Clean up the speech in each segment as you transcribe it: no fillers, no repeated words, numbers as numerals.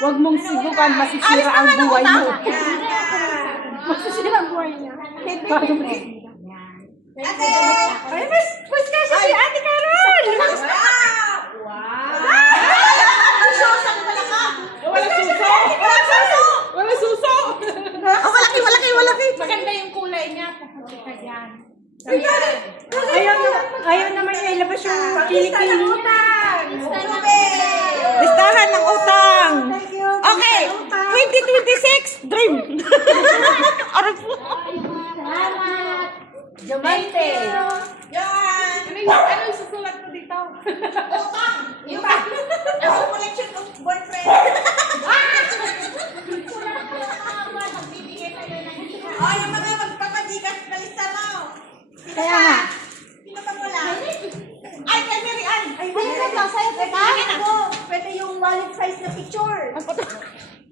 Huwag mong sibukan, masisira ang buhay mo. Masisira ang buhay niya. Ate! Ay, mas kasi si Ate Carol! Wala suso! Oh, malaki! Maganda yung kulay niya. Puputi ka dyan. Ayaw naman niya ilabas yung kilikili niya. Listahan ng utang. Thank you. Okay, 2026, dream. Salamat. Diamante. Yan. Ano yung susulat mo dito? Utang. Yung collection of boyfriend. Oh, yung mga magpapadikas na lista mo. Kaya nga. Sino pa wala? Ay, kay Mary Ann. Ay, hindi na to. Sa'yo, teka. Ako, pwede yung wallet size na picture.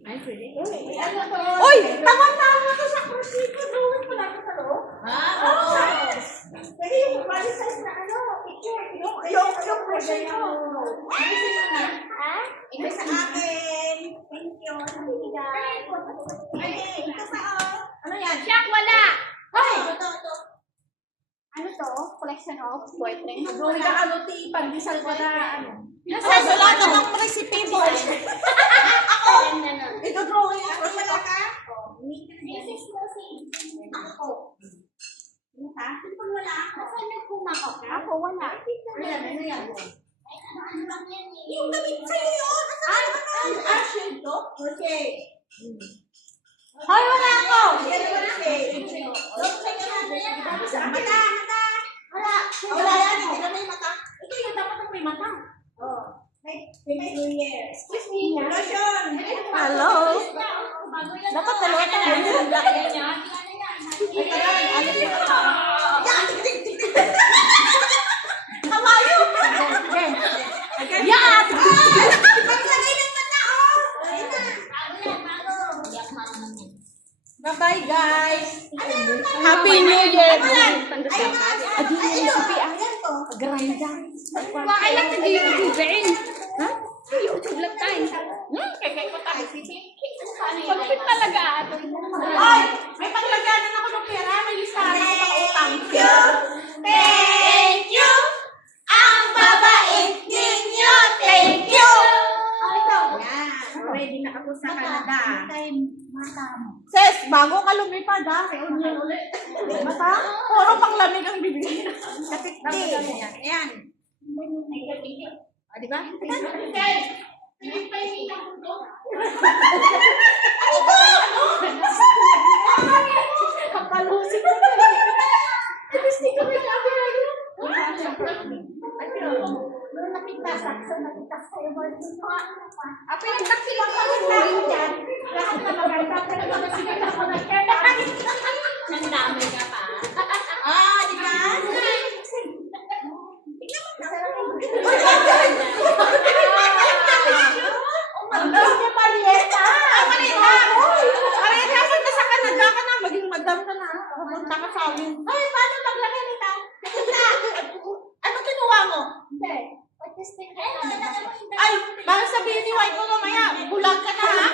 Uy, tama to sa kursiko. Drawing pala ito sa loob. Oo. Pwede yung wallet size na picture. Yung kursiko. Ha? Ito sa akin. Thank you. Bibigay. Ay, ito sa ano yan? Siyak, wala! Ay, ito. Ano to? Collection of boyfriend? Drawing ka kaluti, pandesal ko na ano. Ay, wala ka bang recipe mo? Ako. Ito drawing ako. Wala ka? This is Lucy. Ako. Ano ka? Sino pang wala ako? Saan yung pumakaw ka? Ako, wala. Ano yan? Yung damit sa'yo yun. Shade to? Okay. Hoy, wala ako! Yan naman shade. Mata. Wala. Wala yan. Hindi na may mata. Ito yung dapat ang may mata. Oh. May New Year. Excuse me. Lotion. Hello. Dapat dalawa tayo. Kawayo! Yeah! Paglagay ng mata, oh! Bye-bye, guys! Happy New Year! Ano yan? Ayan to. Ganda. Bakit lang hindi yung YouTubein? Ha? YouTube lang tayo. Kaya ko tayo. Pagpit talaga ato. Ay! May paglaganan ako ng pera. May listahan ako ng utang. Thank you! Ang babait ninyo! Thank you! Yan. Ready na ako sa Canada. Ses, bago ka lumipad ha. Reunion ulit. Mata? Puro pang lamig ang bibigay. Kapit-di. Ayan. Ah, di ba? Kapalusik ko na. Gusto ko na sabi na yun. Nakita sa iyo. Pinagtaksi lang kami dyan. Lahat na maganda. Pero magasigat ako na kaya. Nandami ka pa. Ah, di ba? Ang niya Marieta. Marita! Marita, punta sa Canada ka na. Maging madam ka na. Pumunta ka sa amin. Ay, paano maglaki nito? Ano kinuha mo? Hindi. Artistic ka. Ay, baka sabihin ni wife mo mamaya, bulag ka na ha?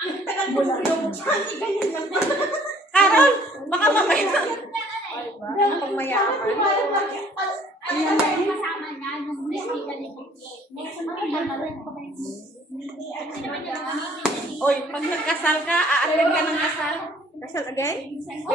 Ang tagal mo yung hindi ganyan lang. Carol, baka mamaya. Ang mayaman. Ano ba yung kasama niya? Yung musical ni Biglet. Oy, pag nagkasal ka, a-attend ka ng kasal. Kasal again? Oh,